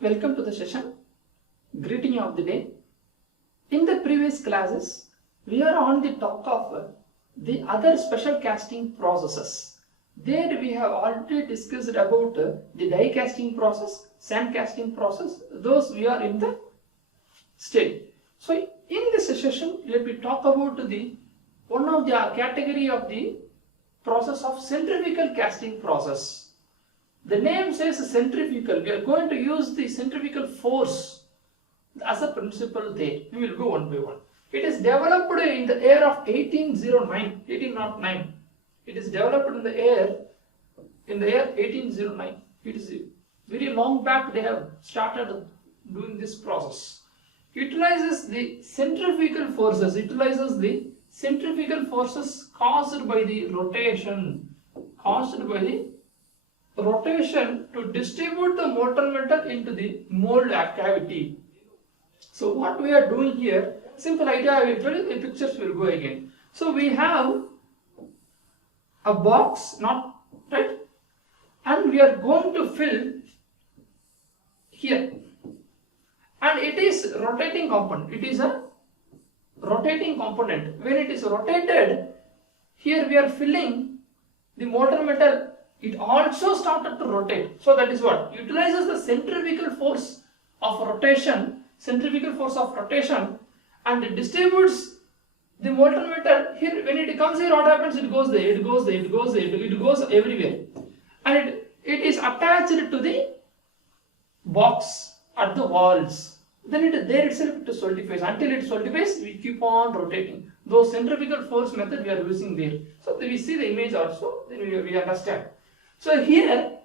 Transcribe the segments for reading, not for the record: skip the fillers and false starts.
Welcome to the session. Greeting of the day. In the previous classes, we are on the talk of the other special casting processes. There we have already discussed about the die casting process, sand casting process. Those we are in the state. So in this session, let me talk about the one of the category of the process of centrifugal casting process. The name says centrifugal. We are going to use the centrifugal force as a principle there. We will go one by one. It is developed in the year of 1809. It is developed in the year 1809. It is very long back they have started doing this process. Utilizes the centrifugal forces. Utilizes the centrifugal forces caused by the rotation. To distribute the molten metal into the mold cavity. So what we are doing here, simple idea I will tell you, the pictures will go again. So we have a box, not right, and we are going to fill here, and it is rotating component. It is a rotating component. When it is rotated, here we are filling the molten metal. It also started to rotate. So that is what utilizes the centrifugal force of rotation, and it distributes the molten metal here. When it comes here, what happens? It goes there, it goes everywhere, and it is attached to the box at the walls. Then it there itself it solidifies. Until it solidifies, we keep on rotating. Those centrifugal force method we are using there. So we see the image also, then we understand. So here,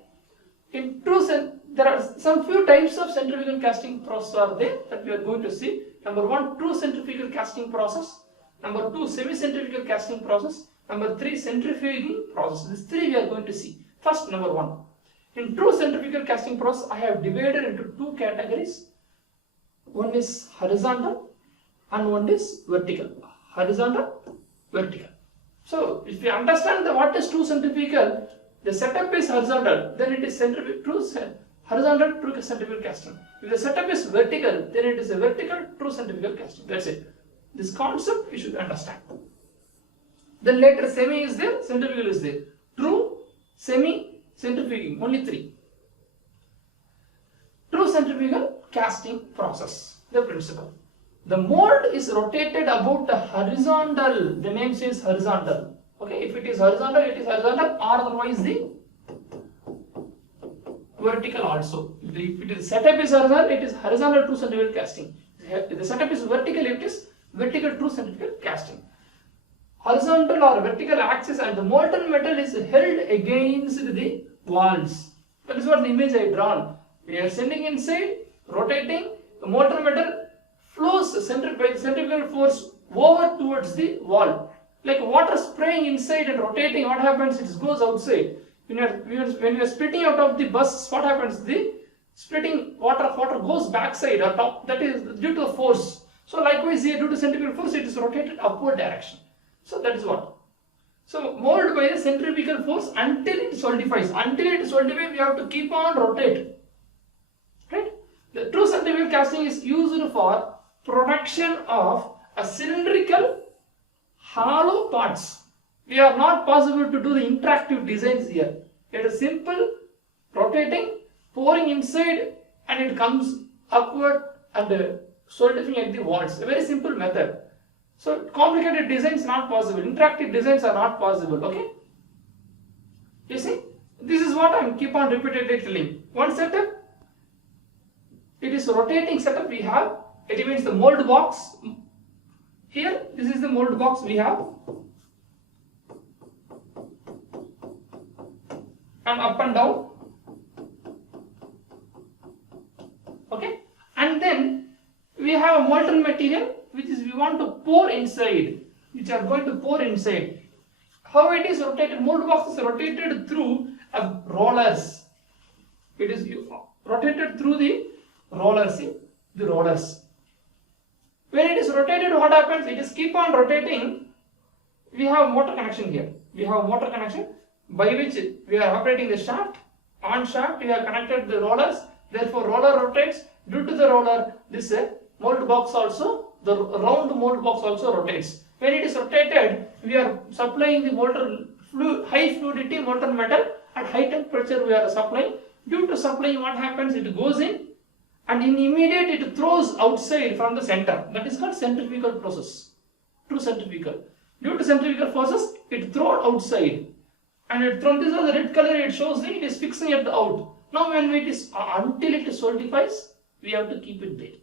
there are some few types of centrifugal casting process are there that we are going to see. Number 1, true centrifugal casting process. Number 2, semi-centrifugal casting process. Number 3, centrifuging process. These 3 we are going to see. First, number 1. In true centrifugal casting process, I have divided into 2 categories. One is horizontal and one is vertical. Horizontal, vertical. So, if you understand what is true centrifugal, the setup is horizontal, then it is horizontal true centrifugal casting. If the setup is vertical, then it is a vertical true centrifugal casting. That's it. This concept you should understand. Then later semi is there, centrifugal is there. True, semi, centrifuging, only 3. True centrifugal casting process, the principle. The mold is rotated about the horizontal. The name says horizontal. Okay, if it is horizontal, or otherwise the vertical also. If it is setup is horizontal, it is horizontal true centrifugal casting. If the setup is vertical, it is vertical true centrifugal casting. Horizontal or vertical axis and the molten metal is held against the walls. That is what the image I drawn. We are sending inside, rotating, the molten metal flows by centrifugal force over towards the wall. Like water spraying inside and rotating, what happens? It goes outside. When you are spitting out of the bus, what happens? The splitting water goes backside or top. That is due to the force. So likewise here, due to centrifugal force, it is rotated upward direction. So that is what. So mold by the centrifugal force until it solidifies. Until it solidifies, we have to keep on rotating. Right? The true centrifugal casting is used for production of a cylindrical hollow parts. We are not possible to do the interactive designs here. It is simple rotating, pouring inside, and it comes upward and solidifying at the walls. A very simple method. So complicated designs not possible. Interactive designs are not possible. Okay. You see, this is what I am keep on repeatedly telling. One setup. It is rotating setup we have. It means the mold box. Here, this is the mold box we have, and up and down. Okay, and then we have a molten material which is we want to pour inside, which are going to pour inside. How it is rotated? Mold box is rotated through rollers. It is rotated through the rollers. See the rollers. When it is rotated, what happens? It is keep on rotating. We have motor connection here. We have motor connection by which we are operating the shaft. On shaft, we have connected the rollers. Therefore, roller rotates. Due to the roller, this mold box also, the round mold box also rotates. When it is rotated, we are supplying the molten high fluidity molten metal at high temperature. We are supplying. Due to supplying, what happens? It goes in, and in immediate it throws outside from the center. That is called centrifugal process. True centrifugal. Due to centrifugal forces, it thrown outside, and it thrown. This is the red color. It shows it is fixing at the out. Now, when it is until it solidifies, we have to keep it there.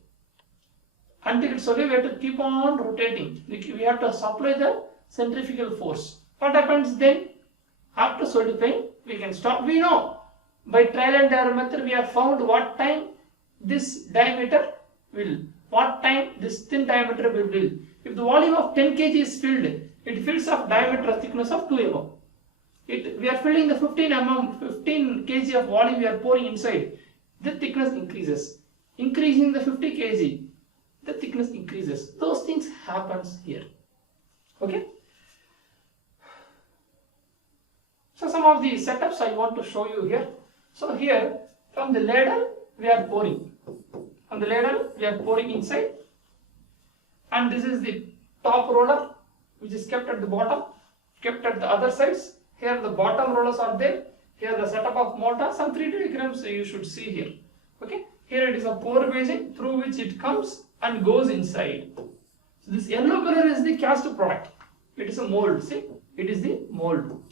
Until it solidifies, we have to keep on rotating. We have to supply the centrifugal force. What happens then? After solidifying, we can stop. We know by trial and error method, we have found what time this diameter will, what time this thin diameter will fill. If the volume of 10 kg is filled, it fills of diameter thickness of 2 mm. We are filling the 15 kg of volume we are pouring inside. The thickness increases. Increasing the 50 kg, the thickness increases. Those things happens here. Okay. So some of the setups I want to show you here. So here from the ladle we are pouring. From the ladle we are pouring inside, and this is the top roller which is kept at the bottom, kept at the other sides. Here the bottom rollers are there. Here the setup of mortar. Some 3 diagrams you should see here. Okay. Here it is a pour basin through which it comes and goes inside. So this yellow color is the cast product. It is a mold. See, it is the mold.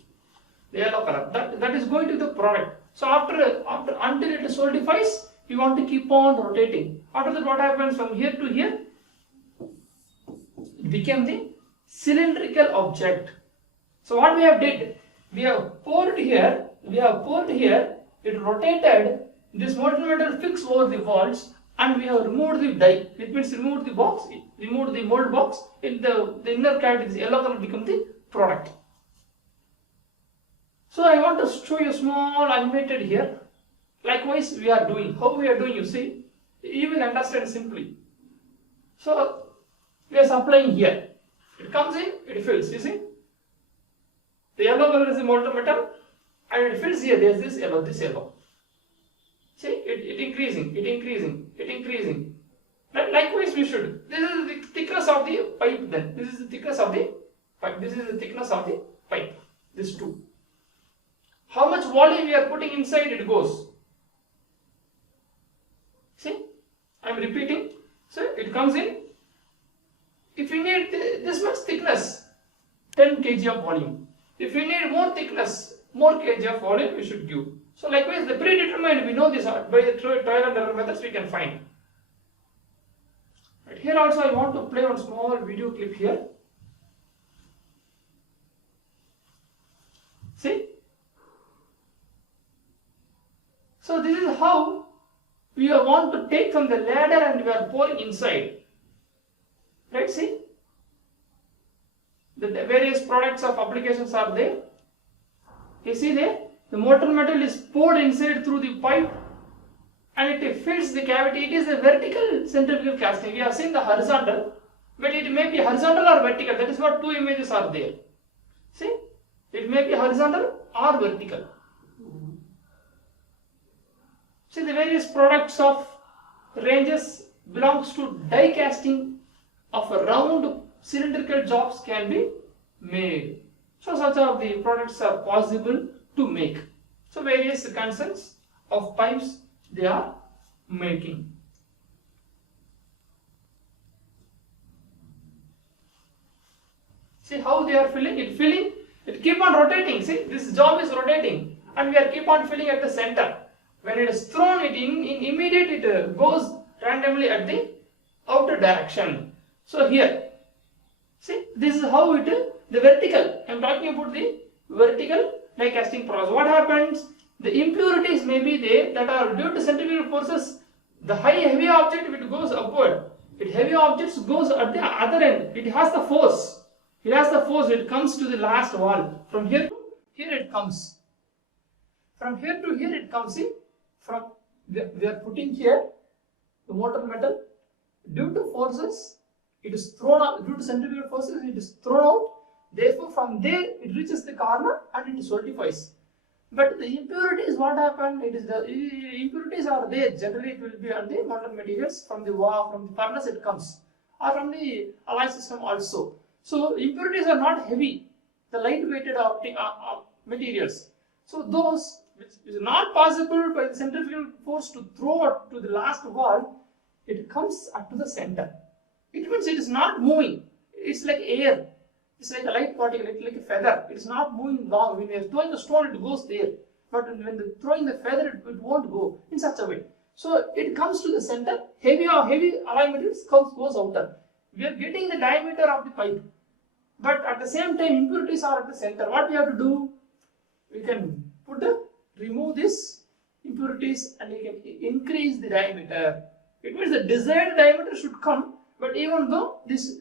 The yellow color that is going to the product. So after until it solidifies, you want to keep on rotating. After that, what happens from here to here? It became the cylindrical object. So what we have did, we have poured here. It rotated. This molten metal fixed over the walls, and we have removed the die. It means removed the box, removed the mold box. In the inner cavity, the yellow color become the product. So I want to show you small animated here. Likewise, we are doing. How we are doing, you see, you will understand simply. So we are supplying here. It comes in, it fills. You see, the yellow color is the molten metal, and it fills here. There is this yellow. See, it increasing. And likewise, we should. This is the thickness of the pipe. Then this is the thickness of the pipe. This is the thickness of the pipe. This two. How much volume we are putting inside, it goes. See, I am repeating. So it comes in. If you need this much thickness, 10 kg of volume. If you need more thickness, more kg of volume, you should give. So likewise, the predetermined, we know this by the trial and error methods we can find. Right. Here also I want to play one small video clip here. See? So this is how we want to take from the ladder and we are pouring inside. Right, see? The various products of applications are there. You see there? The molten metal is poured inside through the pipe, and it fills the cavity. It is a vertical centrifugal casting. We have seen the horizontal, but it may be horizontal or vertical. That is what two images are there. See? It may be horizontal or vertical. See, the various products of ranges belongs to die casting of a round cylindrical jobs can be made. So such of the products are possible to make. So various concerns of pipes they are making. See how they are filling? It keep on rotating. See, this job is rotating, and we are keep on filling at the center. When it is thrown, it immediate it goes randomly at the outer direction. So here, see, this is how it is. The vertical, I am talking about the vertical die casting process. What happens? The impurities may be there that are due to centrifugal forces. The heavy object, if it goes upward, heavy objects goes at the other end. It has the force. It comes to the last wall. From here to here it comes. From here to here it comes in. We are putting here the molten metal. Due to forces, it is thrown out. Due to centrifugal forces, it is thrown out. Therefore, from there it reaches the corner and it solidifies. But the impurities, what happened? It is the impurities are there. Generally, it will be on the molten materials from the furnace it comes, or from the alloy system also. So impurities are not heavy, the lightweighted materials. So those which is not possible by the centrifugal force to throw it to the last wall, it comes up to the center. It means it is not moving. It's like air. It's like a light particle. It's like a feather. It is not moving long. When you are throwing the stone, it goes there. But when you are throwing the feather, it won't go in such a way. So it comes to the center. Heavy alloy materials goes outer. We are getting the diameter of the pipe. But at the same time, impurities are at the center. What we have to do? We can remove this impurities and we can increase the diameter. It means the desired diameter should come. But even though this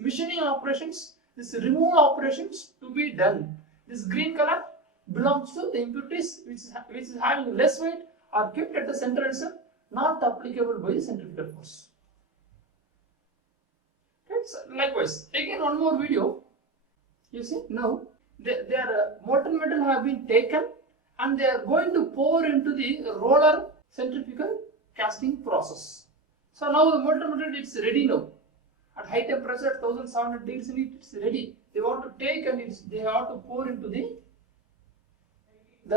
machining operations, this removal operations to be done, this green color belongs to the impurities which is having less weight are kept at the center itself, not applicable by the centrifugal force. Okay, so likewise, again one more video. You see now their molten metal have been taken and they are going to pour into the roller centrifugal casting process. So now the molten metal is ready now. At high temperature, at 1700 degrees in it is ready. They want to take and they have to pour into the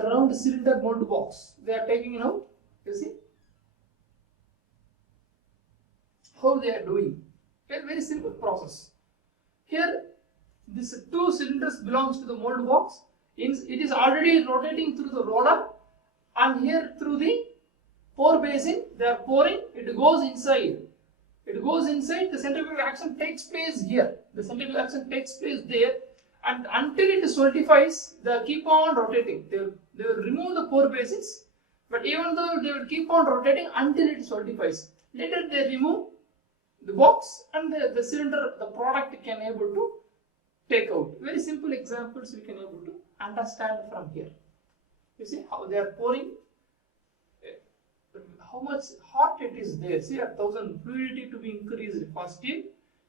round cylinder mold box. They are taking now. You see how they are doing. Very simple process. Here, this two cylinders belongs to the mold box. It is already rotating through the roller, and here through the pour basin, they are pouring. It goes inside. It goes inside. The centrifugal action takes place here. The centrifugal action takes place there, and until it solidifies, they keep on rotating. They will remove the pour basins, but even though they will keep on rotating until it solidifies. Later they remove the box and the cylinder, the product can able to take out. Very simple examples we can able to understand from here. You see how they are pouring, how much hot it is there. See, at 1000 fluidity to be increased for steel.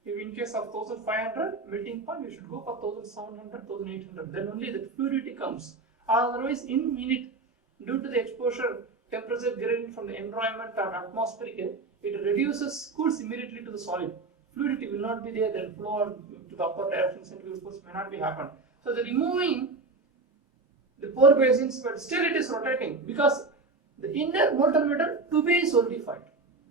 If in case of 1500 melting point, you should go for 1700, 1800. Then only the fluidity comes. Otherwise, in minute, due to the exposure temperature gradient from the environment or atmospheric air, it reduces, cools immediately to the solid. Fluidity will not be there, then flow to the upper direction, centrifugal force may not be happen. So the removing the pour basins, but still it is rotating because the inner molten metal to be solidified.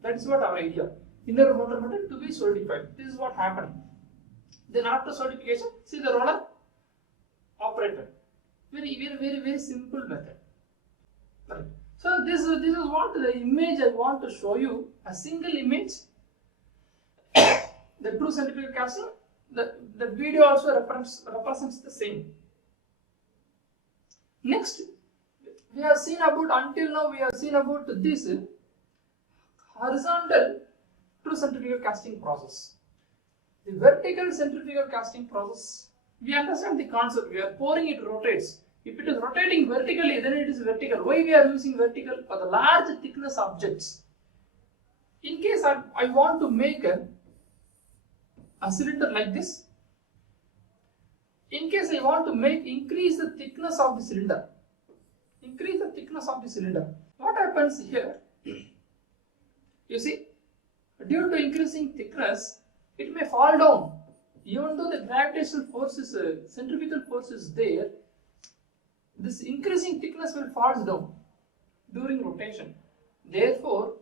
That is what our idea. Inner molten metal to be solidified. This is what happened. Then after solidification, see the roller operated. Very simple method. Right. So this is what the image I want to show you. A single image. The true centrifugal casting. The video also represents the same. Next, we have seen about, until now we have seen about this horizontal true centrifugal casting process. The vertical centrifugal casting process, we understand the concept. We are pouring, it rotates. If it is rotating vertically, then it is vertical. Why we are using vertical? For the large thickness objects. In case I want to make a cylinder like this, in case I want to increase the thickness of the cylinder, what happens here? You see, due to increasing thickness, it may fall down. Even though the gravitational force is, centrifugal force is there, this increasing thickness will fall down during rotation. Therefore,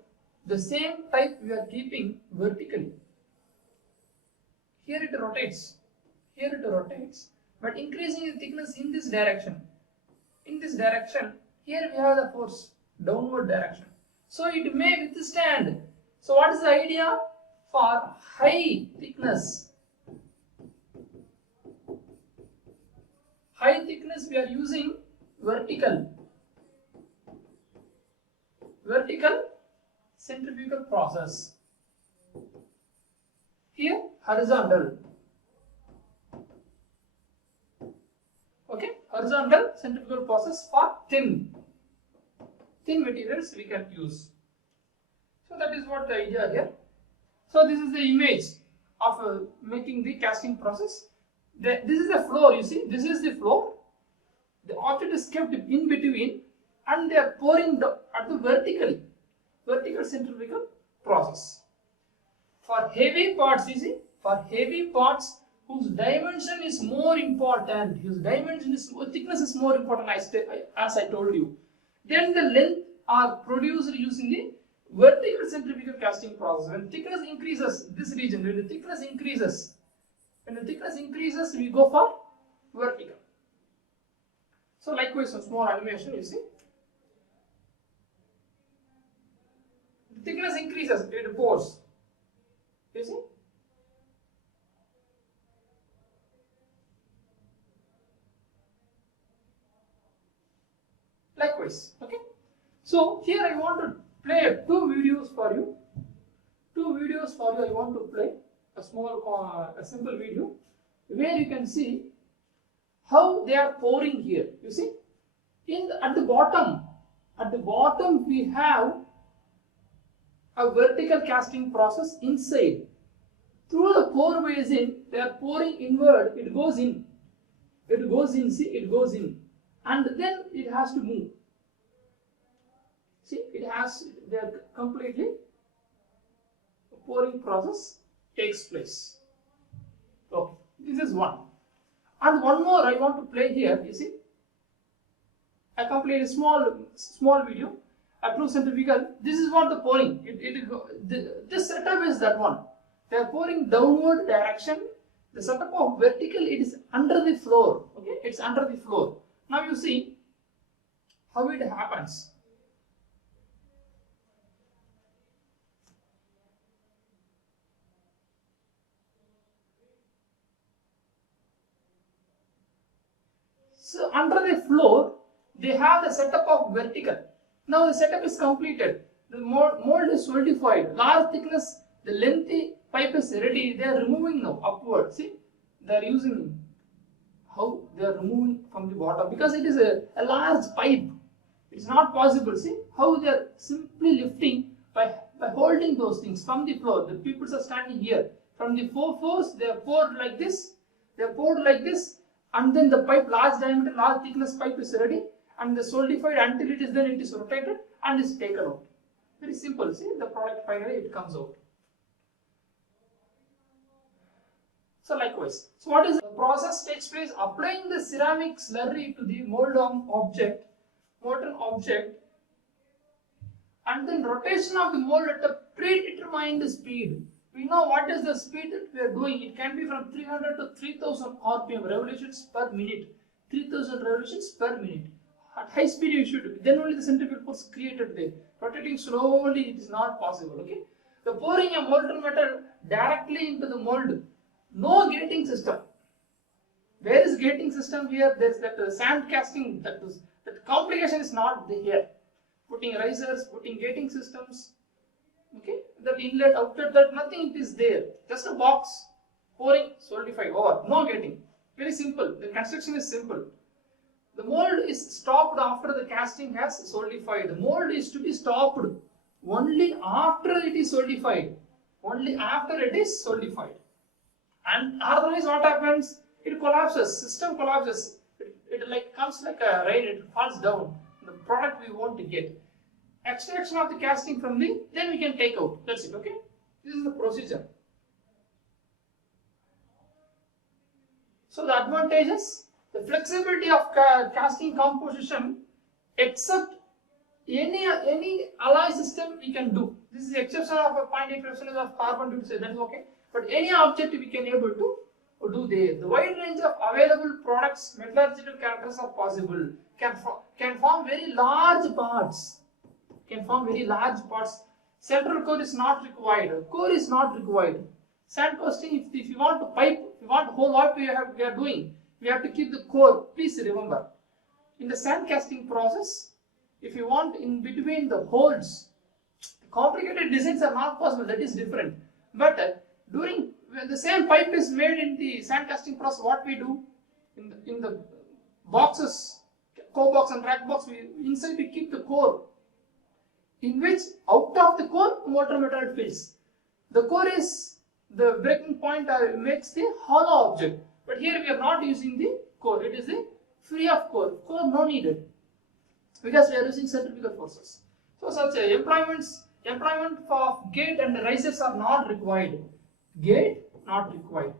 the same type we are keeping vertically. Here it rotates, but increasing the thickness in this direction. Here we have the force, downward direction. So it may withstand. So what is the idea? For high thickness, we are using vertical centrifugal process. Here horizontal. Okay, horizontal centrifugal process for thin materials we can use. So that is what the idea here. So this is the image of making the casting process. This is the floor. You see, this is the floor. The object is kept in between and they are pouring at the vertical centrifugal process. For heavy parts, you see, for heavy parts whose dimension is more important, thickness is more important, as I told you, then the length are produced using the vertical centrifugal casting process. When thickness increases, this region, when the thickness increases, we go for vertical. So likewise, some small animation, you see. The thickness increases, it pours. You see? Likewise, okay. So here I want to play two videos for you. I want to play a simple video where you can see how they are pouring here. You see, at the bottom we have a vertical casting process inside. Through the pour basin, they are pouring inward. It goes in. See, it goes in, and then it has to move. See, they are completely pouring process takes place. Okay, this is one. And one more I want to play here. You see, I completed a small video. A true centrifugal. This is what the pouring. This setup is that one. They are pouring downward direction. The setup of vertical, it is under the floor. Okay, it's under the floor. Now you see how it happens. So under the floor, they have the setup of vertical. Now the setup is completed. The mold is solidified. Large thickness, the lengthy pipe is ready. They are removing now upward. See, they are using how they are removing from the bottom because it is a large pipe. It's not possible. See how they are simply lifting by holding those things from the floor. The people are standing here. From the four floors, they are poured like this. And then the pipe, large diameter, large thickness pipe is ready. And the solidified until it is rotated and is taken out. Very simple. See, the product finally it comes out. So likewise, so what is the process takes place? Applying the ceramic slurry to the molten object, and then rotation of the mold at a predetermined speed. We know what is the speed that we are doing. It can be from 300 to 3000 RPM, revolutions per minute. 3000 revolutions per minute. At high speed you should, then only the centrifugal force created there. Rotating slowly, it is not possible. Okay. The pouring a molten metal directly into the mold. No gating system. Where is gating system here? There is that sand casting. That complication is not here. Putting risers, putting gating systems. Okay, that inlet, outlet, that nothing it is there. Just a box, pouring, solidify, over. No gating. Very simple. The construction is simple. The mold is stopped after the casting has solidified. The mold is to be stopped only after it is solidified. Only after it is solidified. And otherwise what happens? It collapses. System collapses. It like comes like a rain. It falls down. The product we want to get. Extraction of the casting from the, then we can take out. That's it. Okay. This is the procedure. So the advantages, the flexibility of casting composition, except any alloy system we can do. This is the exception of a 0.8% of carbon dioxide. That is okay. But any object we can able to do there. The wide range of available products, metallurgical characters are possible. Can form very large parts. Central core is not required. Core is not required. Sand casting, if you want to pipe, if you want whole what we are doing, we have to keep the core. Please remember, in the sand casting process, if you want in between the holes, complicated designs are not possible. That is different. But when the same pipe is made in the sand casting process, what we do in the boxes, core box and rack box, inside we keep the core, in which out of the core molten metal fills. The core is the breaking point makes the hollow object. But here we are not using the core, it is the free of core no needed, because we are using centrifugal forces. So such employment of gate and risers are not required. Gate not required,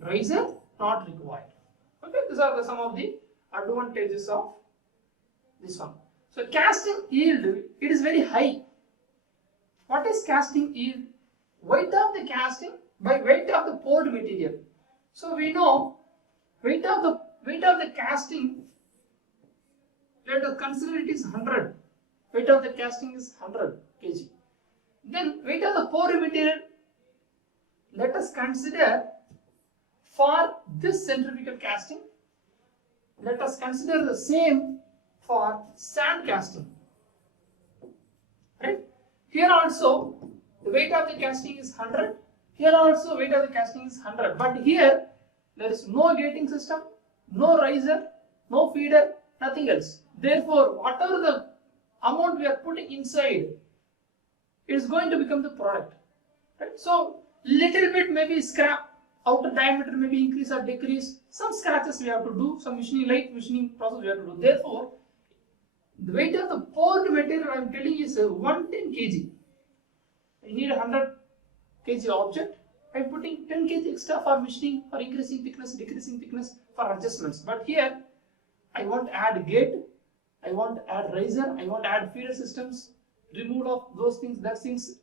riser not required. Okay, these are some of the advantages of this one. So casting yield, it is very high. What is casting yield? Weight of the casting by weight of the poured material. So we know weight of the casting, let us consider it is 100. Weight of the casting is 100 kg. Then weight of the poured material, let us consider for this centrifugal casting, let us consider the same for sand casting. Right? Here also the weight of the casting is 100. Here also weight of the casting is 100. But here there is no gating system, no riser, no feeder, nothing else. Therefore, whatever the amount we are putting inside, it is going to become the product. Right? So little bit maybe scrap, outer diameter may be increase or decrease, some scratches we have to do, some light machining process we have to do. Therefore, the weight of the poured material I am telling is 110 kg. I need a 100 kg object. I am putting 10 kg extra for machining, for increasing thickness, decreasing thickness, for adjustments. But here I want to add gate, I want to add riser, I want to add feeder systems, remove of those things, that things,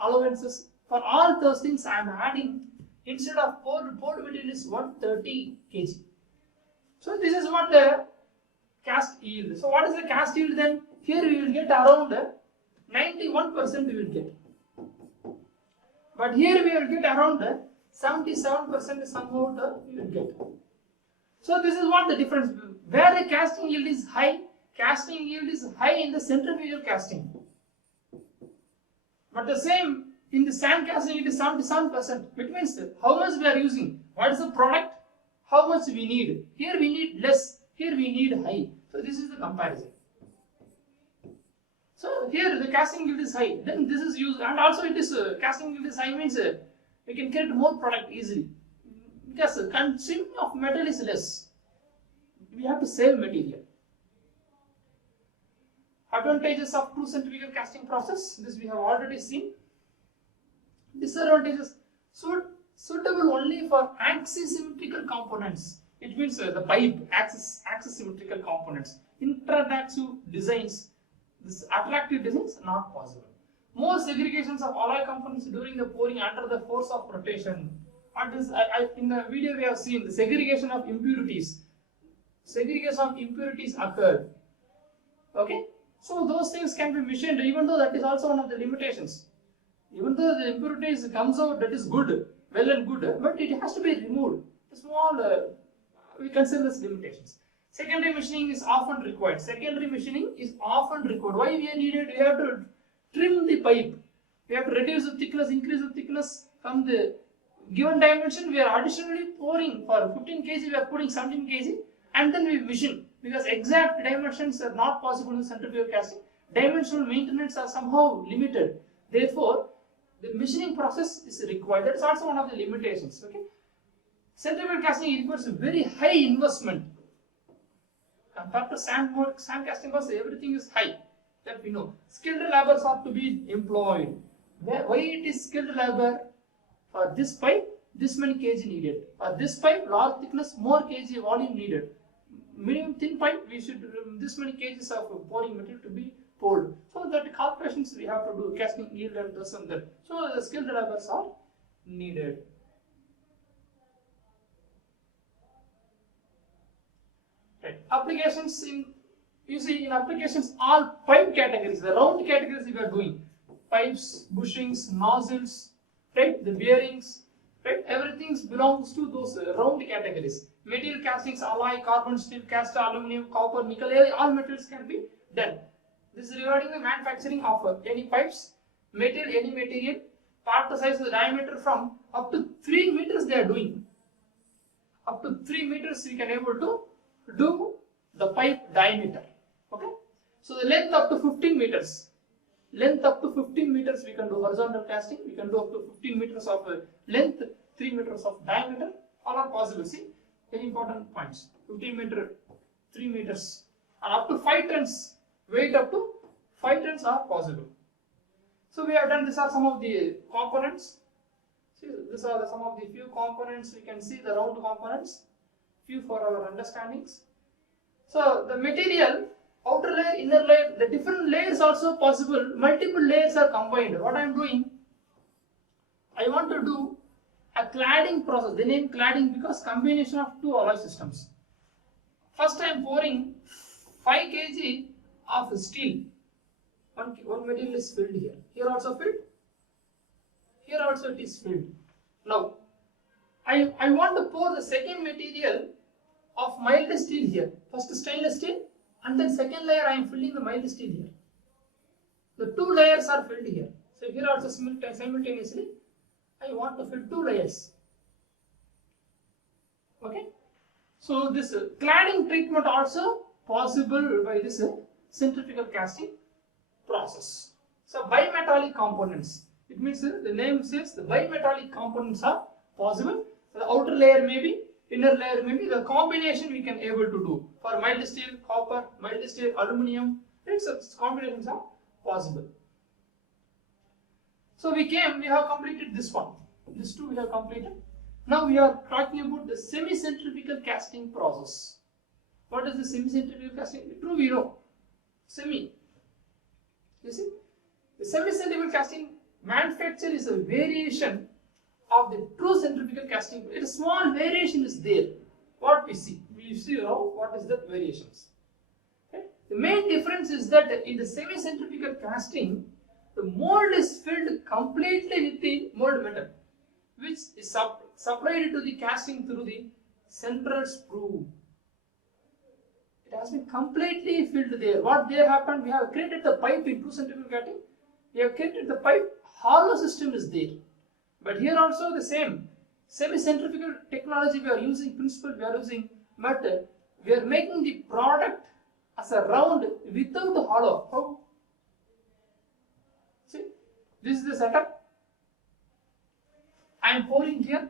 allowances. For all those things I am adding, instead of poured material is 130 kg. So this is what the cast yield. So what is the cast yield then? Here we will get around 91% we will get. But here we will get around 77% somehow we will get. So this is what the difference. Where the casting yield is high, casting yield is high in the centrifugal casting. But the same in the sand casting, it is 77%. It means how much we are using, what is the product, how much we need. Here we need less, here we need high. So this is the comparison. So here the casting yield is high, then this is used, and also it is casting yield is high means we can get more product easily, because consuming of metal is less. We have to save material. Advantages of true centrifugal casting process, this we have already seen. Disadvantages, suitable only for axisymmetrical components. It means the pipe axis symmetrical components. Interactive designs, this attractive designs not possible. More segregations of alloy components during the pouring under the force of rotation. And this, in the video we have seen the segregation of impurities. Segregation of impurities occurred. Okay, so those things can be machined, even though that is also one of the limitations. Even though the impurities comes out, that is good, well and good, but it has to be removed. Small, we consider this limitations. Secondary machining is often required. Secondary machining is often required. Why we are needed? We have to trim the pipe. We have to reduce the thickness, increase the thickness from the given dimension. We are additionally pouring for 15 kg. We are putting 17 kg, and then we machine, because exact dimensions are not possible in centrifugal casting. Dimensional maintenance are somehow limited. Therefore, the machining process is required. That is also one of the limitations. Okay, centrifugal casting requires a very high investment compared to sand casting, because everything is high. That we know. Skilled laborers are to be employed. Why it is skilled labor? For this pipe, this many kg needed. For this pipe, large thickness, more kg volume needed. Medium thin pipe, we should this many kgs of pouring material to be poured. So that calculations we have to do, casting yield and this and that. So the skilled laborers are needed. Right. Applications in, you see in applications all pipe categories, the round categories we are doing. Pipes, bushings, nozzles, right? The bearings, right? Everything belongs to those round categories. Material castings, alloy, carbon, steel, cast, aluminum, copper, nickel, all materials can be done. This is regarding the manufacturing of any pipes, any material, part the size of the diameter from up to 3 meters they are doing. Up to 3 meters we can able to do the pipe diameter. Okay, so the length up to 15 meters. Length up to 15 meters we can do horizontal casting. We can do up to 15 meters of length, 3 meters of diameter. All are possible. See, very important points. 15 meter 3 meters, and up to 5 tons, weight up to 5 tons are possible. So we have done, these are some of the components. See, these are some of the few components. We can see the round components, few for our understandings. So the material, outer layer, inner layer, the different layers also possible, multiple layers are combined. What I am doing, I want to do a cladding process. The name cladding because combination of two alloy systems. First I am pouring 5 kg of steel. One material is filled here. Here also filled. Here also it is filled. Now I want to pour the second material of mild steel here. First stainless steel, and then second layer I am filling the mild steel here. The 2 layers are filled here. So here also simultaneously I want to fill 2 layers. Okay. So this cladding treatment also possible by this centrifugal casting process. So bimetallic components. It means the name says the bimetallic components are possible. The outer layer may be, inner layer may be, the combination we can able to do. For mild steel, copper, mild steel, aluminium, such combinations are possible. So we have completed this one. This two we have completed. Now we are talking about the semi-centrifugal casting process. What is the semi-centrifugal casting? True, we know. Semi. You see, the semi-centrifugal casting manufacture is a variation of the true centrifugal casting. A small variation is there. What we see now what is the variations. Okay? The main difference is that in the semi-centrifugal casting, the mold is filled completely with the mold metal, which is supplied to the casting through the central sprue. It has been completely filled there. What there happened, we have created the pipe in true centrifugal casting. We have created the pipe, hollow system is there. But here also the same semi-centrifugal technology we are using, principle we are using, but we are making the product as a round without the hollow. How? See, this is the setup. I am pouring here.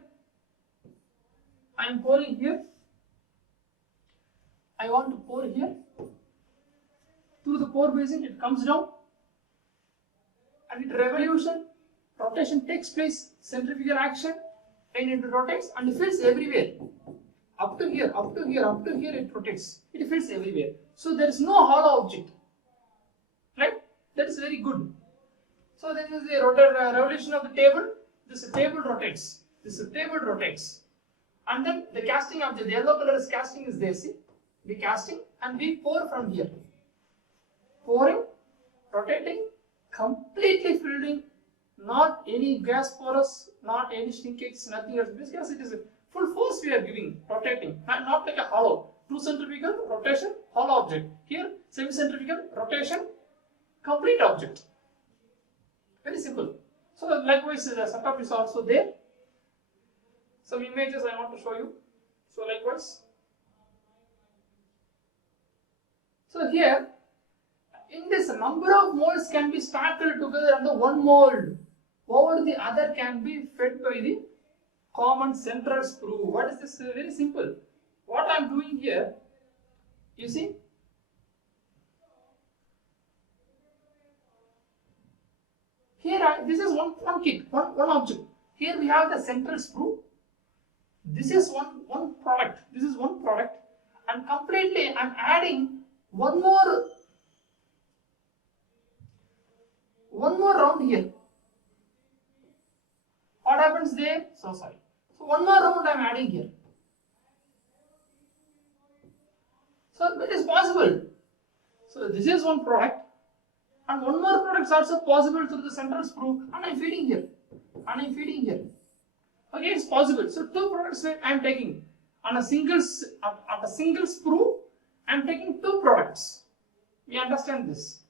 I am pouring here. I want to pour here. Through the pour basin, it comes down, and it rotation takes place, centrifugal action, and it rotates and fills everywhere. Up to here, up to here, up to here, it rotates. It fills everywhere. So there is no hollow object. Right? That is very good. So then is the revolution of the table. This table rotates. This table rotates. And then the casting object, the yellow color casting is there. See? The casting, and we pour from here. Pouring, rotating, completely filling, not any gas porous, not any shrinkage, nothing else. Because it is a full force we are giving, rotating, and not like a hollow. True centrifugal, rotation, hollow object. Here, semi-centrifugal, rotation, complete object. Very simple. So likewise, the setup is also there. Some images I want to show you. So likewise. So here, in this, number of molds can be stacked together under one mold. Over the other can be fed by the common central sprue. What is this? Very simple. What I am doing here, you see, here this is one kit, one object. Here we have the central sprue. This is one product. This is one product, and completely I am adding one more round here. What happens there? So sorry. So one more round I am adding here. So it is possible. So this is one product, and one more product is also possible through the central sprue, and I am feeding here, and I am feeding here. Okay, it's possible. So two products I am taking on a single sprue. I am taking two products. We understand this.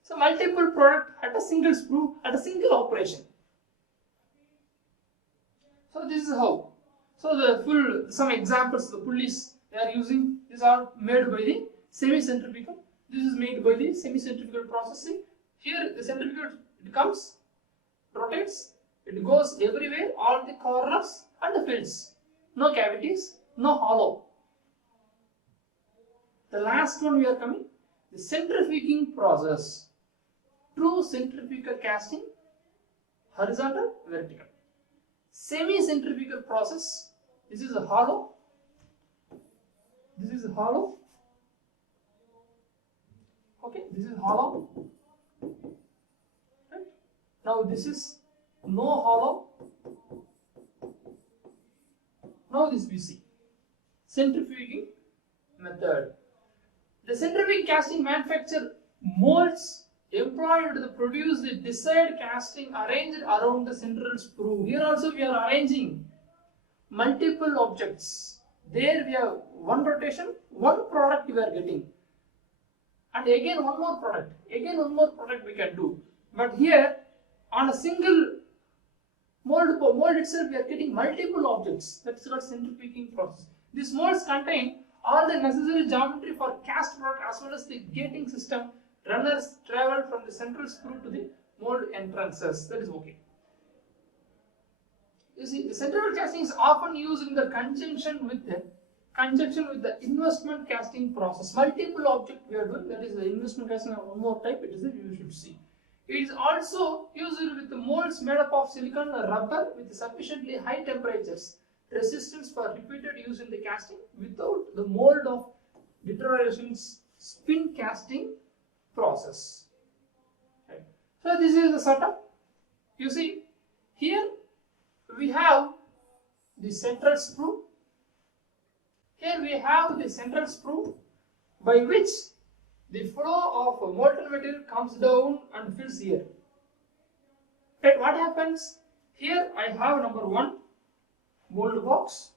So multiple product at a single sprue at a single operation. So this is how. So some examples, the pulleys they are using, these are made by the semi-centrifugal. This is made by the semi-centrifugal processing. Here the centrifugal, it comes, rotates, it goes everywhere, all the corners and the fills. No cavities, no hollow. The last one we are coming, the centrifuging process. True centrifugal casting, horizontal, vertical. Semi-centrifugal process, this is a hollow, this is a hollow, okay, this is hollow, right? Now this is no hollow, now this we see, centrifuging method. The centrifuging casting manufacture molds employed to produce the desired casting arranged around the central sprue. Here also we are arranging multiple objects. There we have one rotation, one product we are getting. And again one more product. Again one more product we can do. But here on a single mold itself we are getting multiple objects. That's called centrifuging process. These molds contain all the necessary geometry for cast product as well as the gating system. Runners travel from the central sprue to the mold entrances. That is okay. You see, the centrifugal casting is often used in the conjunction with the investment casting process. Multiple object we are doing. That is the investment casting of one more type. It is that you should see. It is also used with the molds made up of silicon or rubber with sufficiently high temperatures, resistance for repeated use in the casting without the mold of deteriorations spin casting process. Right. So this is the setup. You see, here we have the central sprue. Here we have the central sprue by which the flow of molten material comes down and fills here. Right. What happens? Here I have number 1 mold box.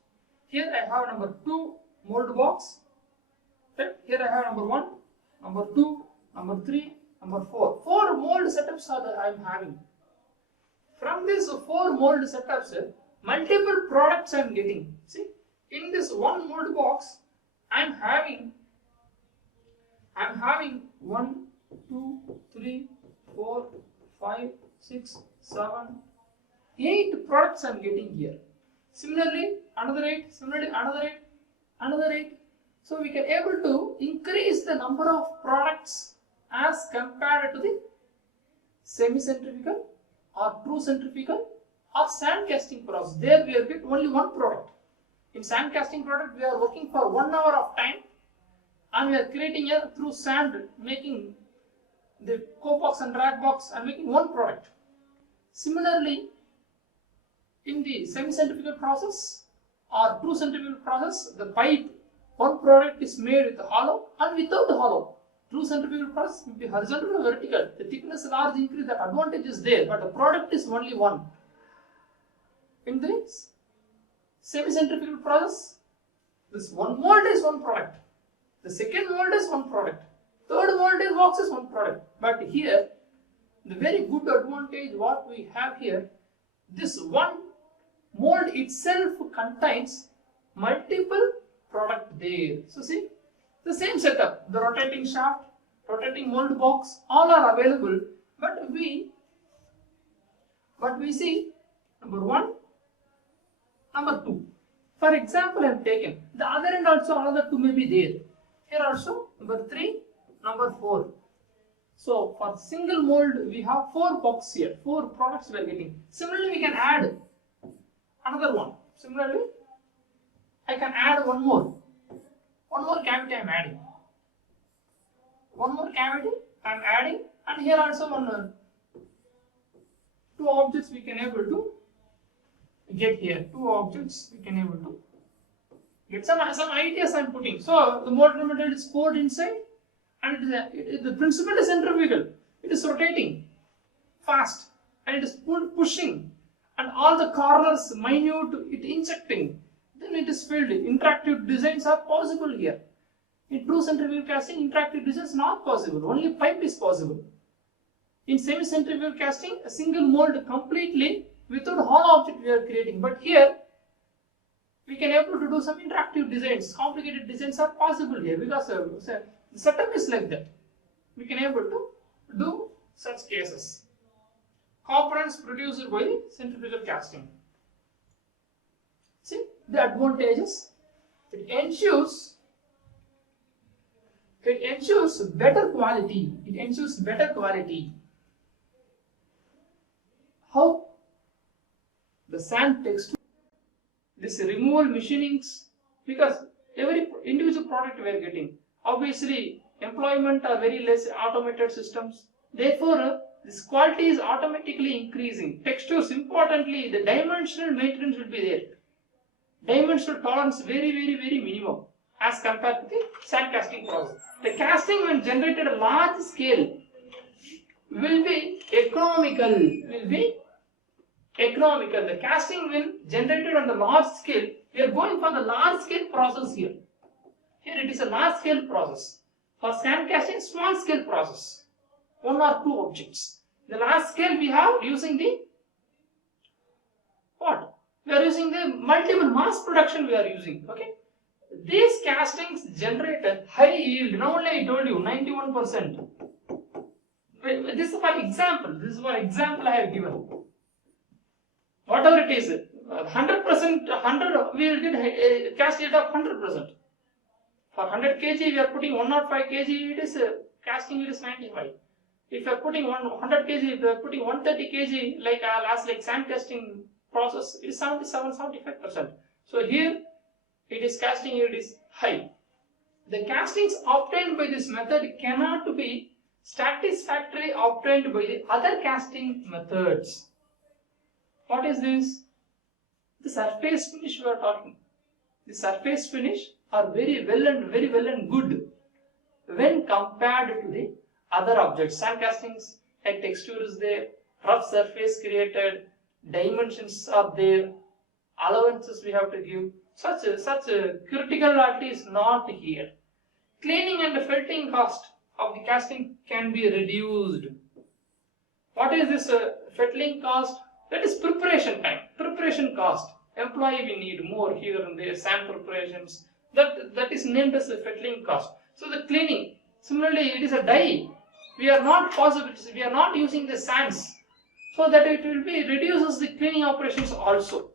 Here I have number 2 mold box. Right. Here I have number 1, number 2, number 3, number 4. 4 mold setups are that I am having. From these 4 mold setups, multiple products I am getting. See, in this one mold box, I am having 1, 2, 3, 4, 5, 6, 7, 8 products I am getting here. Similarly, another 8. Similarly, another 8. Another 8. So we can able to increase the number of products as compared to the semi-centrifugal or true centrifugal or sand casting process. There we are getting only one product. In sand casting product we are working for 1 hour of time and we are creating through sand, making the cope box and drag box and making one product. Similarly, in the semi-centrifugal process or true centrifugal process, the pipe, one product is made with hollow and without hollow. True centrifugal process will be horizontal or vertical. The thickness large increase, the advantage is there, but the product is only one. In this semi-centrifugal process, this one mold is one product. The second mold is one product. Third mold is box is one product. But here, the very good advantage what we have here, this one mold itself contains multiple product there. So see, the same setup, the rotating shaft, rotating mold box, all are available, but we see number 1, number 2. For example, I have taken the other end also another 2 may be there. Here also number 3, number 4. So for single mold we have 4 boxes here, 4 products we are getting. Similarly, we can add another one. Similarly, I can add one more cavity I am adding. One more cavity I am adding, and here also one 2 objects we can able to get here. 2 objects we can able to get some ideas I am putting. So the molten material is poured inside, and the principle is centrifugal. It is rotating fast, and it is pushing, and all the corners minute it injecting. Then it is filled. Interactive designs are possible here. In true centrifugal casting, interactive design is not possible. Only pipe is possible. In semi-centrifugal casting, a single mold completely without hollow object we are creating. But here, we can able to do some interactive designs. Complicated designs are possible here because the setup is like that. We can able to do such cases. Components produced by the centrifugal casting. See the advantages. It ensures It ensures better quality. It ensures better quality. How? The sand texture, this removal machinings, because every individual product we are getting, obviously employment are very less automated systems. Therefore, this quality is automatically increasing. Textures, importantly, the dimensional maintenance will be there. Dimensional tolerance very minimum as compared to the sand casting process. The casting when generated at a large scale will be economical. The casting when generated on the large scale, we are going for the large scale process here. Here it is a large scale process. For sand casting, small scale process. 1 or 2 objects. The large scale we have using the what? We are using the multiple mass production we are using. Okay. These castings generated high yield. Now only I told you 91%. This is for example. I have given. Whatever it is, 100%, 100 we will get a cast yield of 100%. For 100 kg we are putting 105 kg. It is casting yield is 95. If you are putting 100 kg, if you are putting 130 kg, like sand casting process, it is 77-75%. So here it is casting yield is high. The castings obtained by this method cannot be satisfactorily obtained by the other casting methods. What is this? The surface finish we are talking. The surface finish are very well and good when compared to the other objects. Sand castings, a texture is there, rough surface created, dimensions are there, allowances we have to give. Such a criticality is not here. Cleaning and felting cost of the casting can be reduced. What is this fettling cost? That is preparation time, preparation cost. Employee we need more here and there, sand preparations. That is named as the fettling cost. So the cleaning, similarly it is a dye. We are not using the sands, so that it will be reduces the cleaning operations also.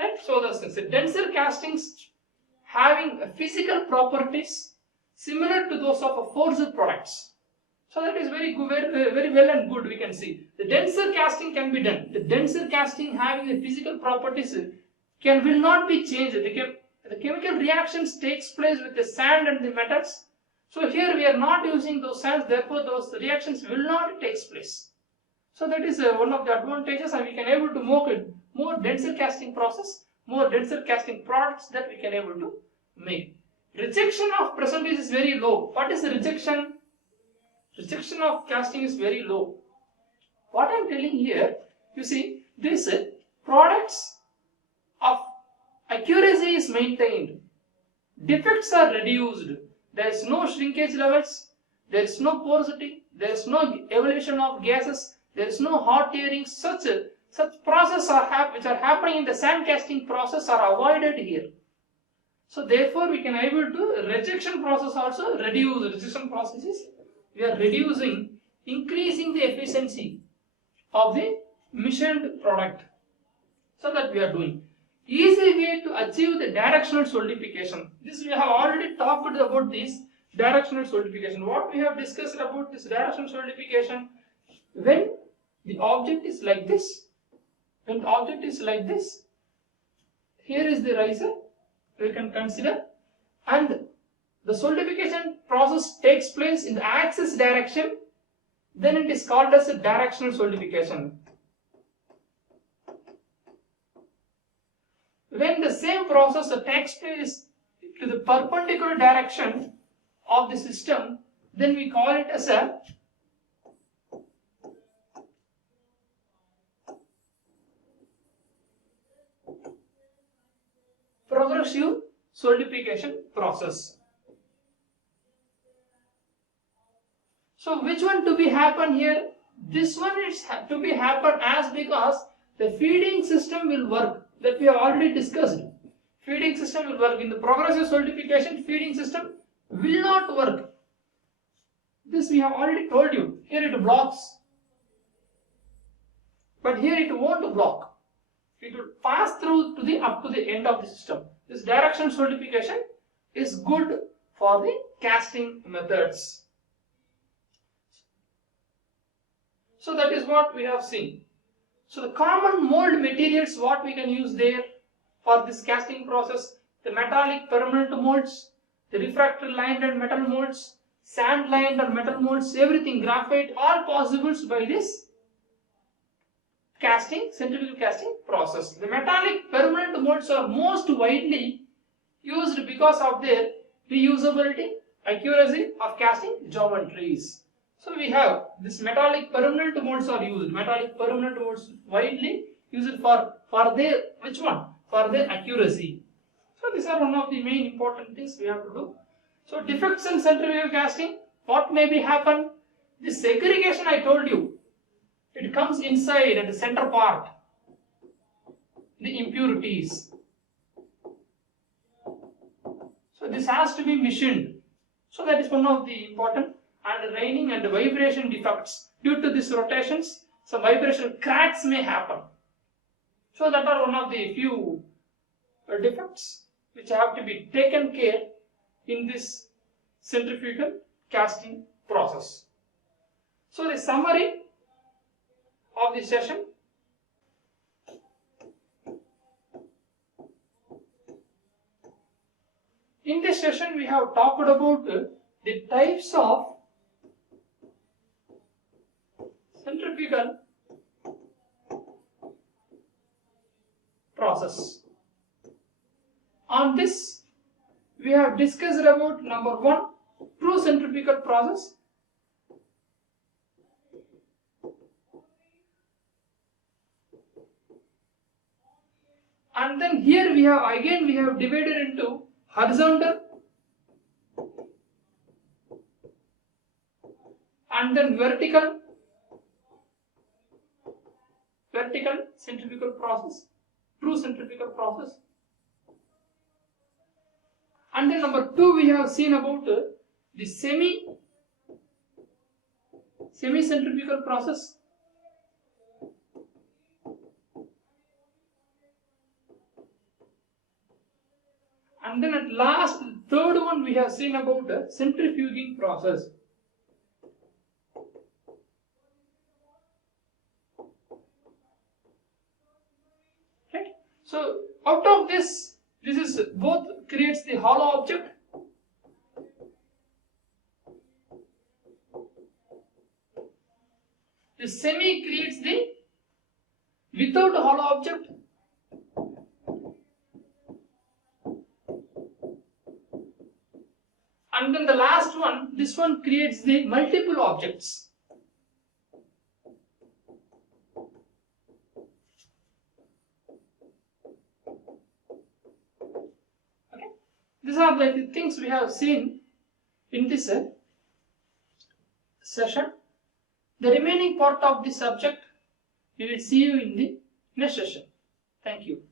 Right? So the denser castings having physical properties similar to those of forged products. So that is very well and good. We can see the denser casting can be done. The denser casting having the physical properties will not be changed. The chemical reactions takes place with the sand and the metals. So here we are not using those sands. Therefore, those reactions will not take place. So that is one of the advantages, and we can able to more denser casting process, more denser casting products that we can able to make. Rejection of percentage is very low. What is the rejection? Rejection of casting is very low. What I am telling here, you see, these products of accuracy is maintained. Defects are reduced. There is no shrinkage levels. There is no porosity. There is no evolution of gases. There is no hot tearing. Such processes which are happening in the sand casting process are avoided here. So therefore, we can able to rejection process also reduce. Rejection processes we are reducing, increasing the efficiency of the machined product. So that we are doing. Easy way to achieve the directional solidification. This we have already talked about this directional solidification. What we have discussed about this directional solidification, when the object is like this, here is the riser, we can consider, and the solidification process takes place in the axis direction, then it is called as a directional solidification. When the same process takes place to the perpendicular direction of the system, then we call it as a progressive solidification process. So which one to be happen here? This one is to be happen as because the feeding system will work, that we have already discussed. Feeding system will work. In the progressive solidification, feeding system will not work. This we have already told you. Here it blocks, but here it won't block. It will pass through to the up to the end of the system. This directional solidification is good for the casting methods. So that is what we have seen. So the common mold materials what we can use there for this casting process: the metallic permanent molds, the refractory lined and metal molds, sand lined or metal molds, everything, graphite, all possibles by this casting, centrifugal casting process. The metallic permanent molds are most widely used because of their reusability, accuracy of casting geometries. So we have this metallic permanent molds are used. Metallic permanent molds widely used for their, which one? For their accuracy. So these are one of the main important things we have to do. So defects in centrifugal casting, what may be happen? This segregation I told you, it comes inside at the center part, the impurities. So this has to be machined. So that is one of the important. And raining and vibration defects. Due to these rotations, some vibration cracks may happen. So that are one of the few defects which have to be taken care in this centrifugal casting process. So the summary of the session. In this session we have talked about the types of centrifugal process. On this, we have discussed about number 1, true centrifugal process. And then here we have divided into horizontal and then vertical centrifugal process, true centrifugal process. And then number 2 we have seen about the semi-centrifugal process. And then at last, third one we have seen about the centrifuging process. So out of this is both creates the hollow object the semi creates the without hollow object, and then the last one, this one creates the multiple objects. These are the things we have seen in this session. The remaining part of the subject we will see you in the next session. Thank you.